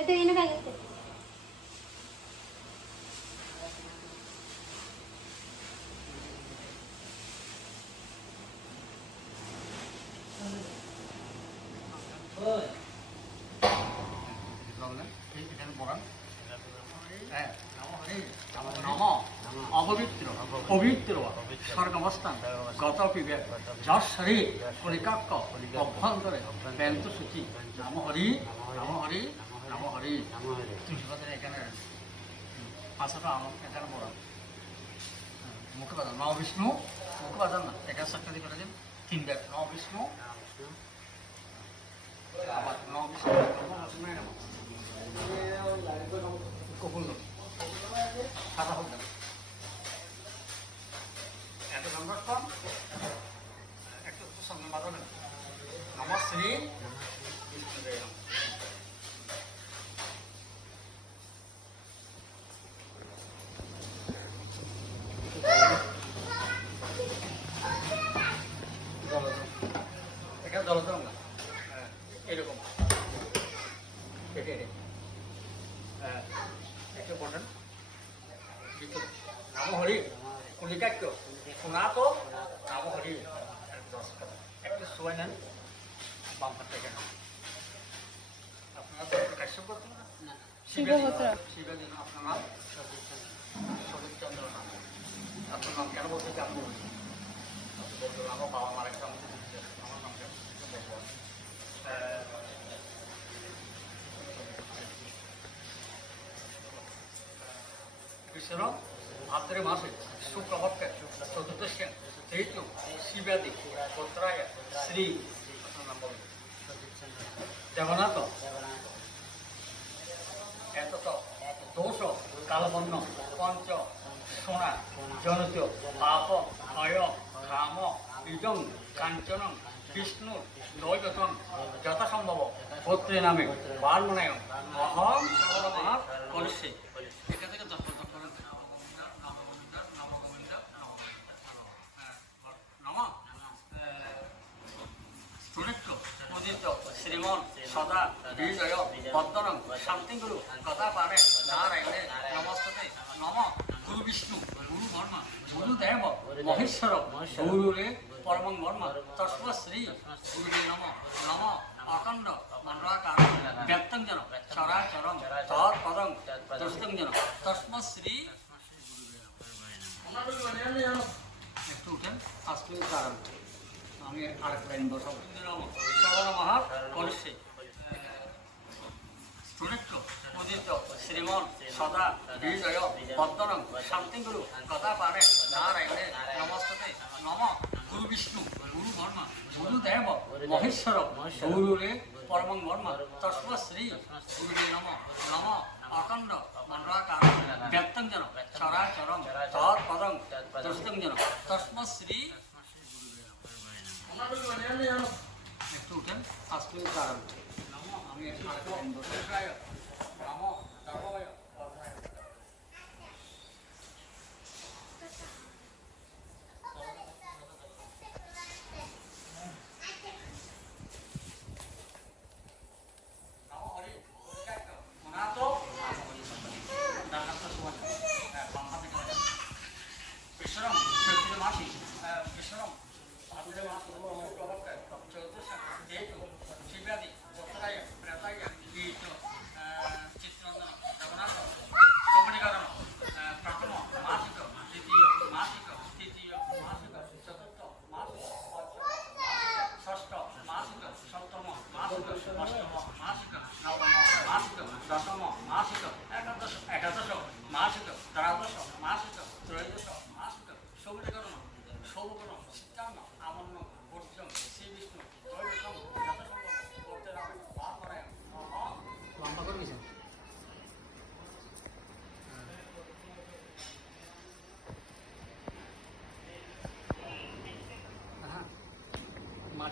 এটা এনে কাজ করতে অপবিত্র পবিত্র স্বর্গাবস্থান গত পিবেক যশ শরীর কলিকাক্ষ অভ্যন্তরে বেন্ত সূচি নাম হরি নাম হরি নাম হরি তুলসী পাতার এখানে পাঁচশোটা আমার এখানে বড় মুখে বাজান নব বিষ্ণু মুখে বাজান না এখানে সাক্ষাৎ করে দিন তিন ব্যাগ নব বিষ্ণু। আবার নব বিষ্ণু কপুল খাতা হোক না এত নম্বর কম একটু সঙ্গে বাজাবেন আমার শ্রী এখানে জলতর না হ্যাঁ, এরকম। এটা এটা হ্যাঁ একটু বলেন। নাম হরি কলিকাক্য শোনাত নাম হরি। একটু সময় নেন বাম হাত থেকে। আপনারা তো কাশ্যপ করতেন না? শিবগোত্র। শিবের আপনার নাম? সদীপ চন্দ্র নাম। আপনার নাম কেন বলতে বলুন আমার বাবা মারা। আমার নাম কেন? আহ, বিশ্বর ভাদ্রে মাসে শুক্লপক্ষে চতুর্দশে চৈত্র শিবাদি পুত্রায় শ্রী। দেবনাথ এত দোষ কালবর্ণ পঞ্চ সোনা জনজ পাপ ভয় কাম ইজং কাঞ্চন বিষ্ণু দৈবতন যথাসম্ভব পত্রে নামে বাল্মনায় অহম মহা করিষ্যে এখান থেকে জপ জপ করেন শ্রীমন সদা বিজয় বর্ধনম শান্তিগুরু কথা পারে নারায়ণে নমস্তে নম গুরু বিষ্ণু গুরু বর্মা গুরুদেব মহেশ্বর। গুরুরে পরমং বর্মা তস্ম শ্রী গুরুরে নম নম অখণ্ড মন্ডলাকার ব্যক্তঞ্জন চরাচরম তৎ পদং দর্শিতঞ্জন তস্ম শ্রী একটু উঠেন পাঁচ মিনিট দাঁড়ান। আমি আরেক লাইন বসাবো। শ্রবণ মহা কলসে। উদিত শ্রীমন সদা বিজয় বর্ধনম শান্তিগুরু কথা পারে নারায়ণে নমস্তে নম গুরু বিষ্ণু, গুরু বর্মা গুরুদেব মহেশ্বর, গুরুরে পরমং বর্মা তস্ম শ্রী গুরুরে নম নম অখণ্ড মন্ডলাকার ব্যক্তঞ্জন চরাচরম তৎ পদং দর্শিতঞ্জন তস্ম শ্রী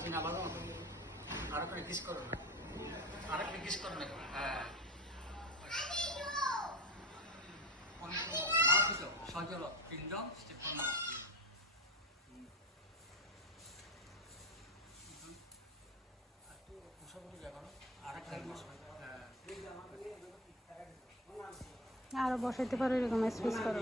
মাঝে না ভালো আরও করে কিস করো না। আরও করে কিস করো না হ্যাঁ সজল পিণ্ড হ্যাঁ। আরও বসাইতে পারো, এরকম স্পেস করো।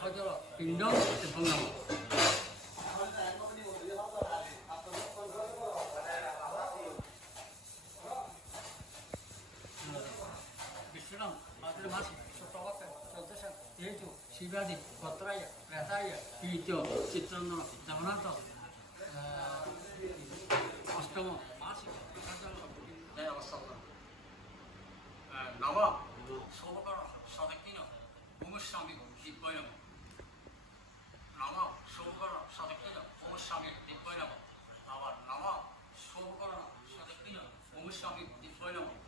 সপ্তম মাসিক সজল পিণ্ড বঙ্গাম বিষ্ণুরাম ভাদ্র মাসিক শুক্রবাক চৌদ্দশ তেজু শিবাদি ভদ্রায় জয় অবস্থা নব শোভকর সদক্ষিণ ভূমিস্বামী দিব্যয়ম নম শোভকর সদক্ষিণ ভূমিস্বামী দিব্যয়ম নম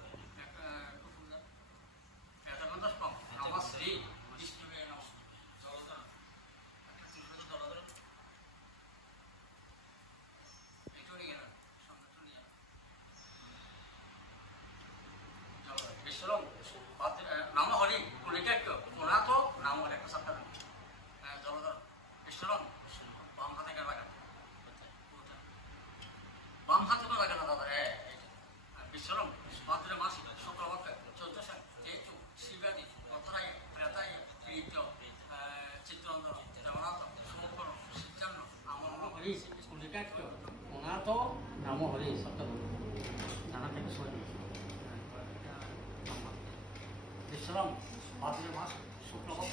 베트남, 마드레마, 소프라고,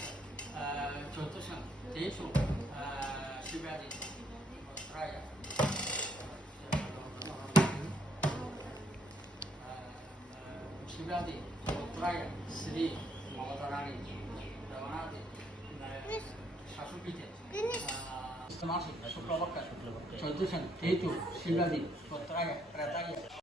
전투상, 대수, 시베아리, 프라이야. 시베아리, 프라이야, 스리, 마마다라니, 라마나디, 사수비테, 마시, 소프라고, 전투상, 대주, 시베아리, 프라이야, 프라이야.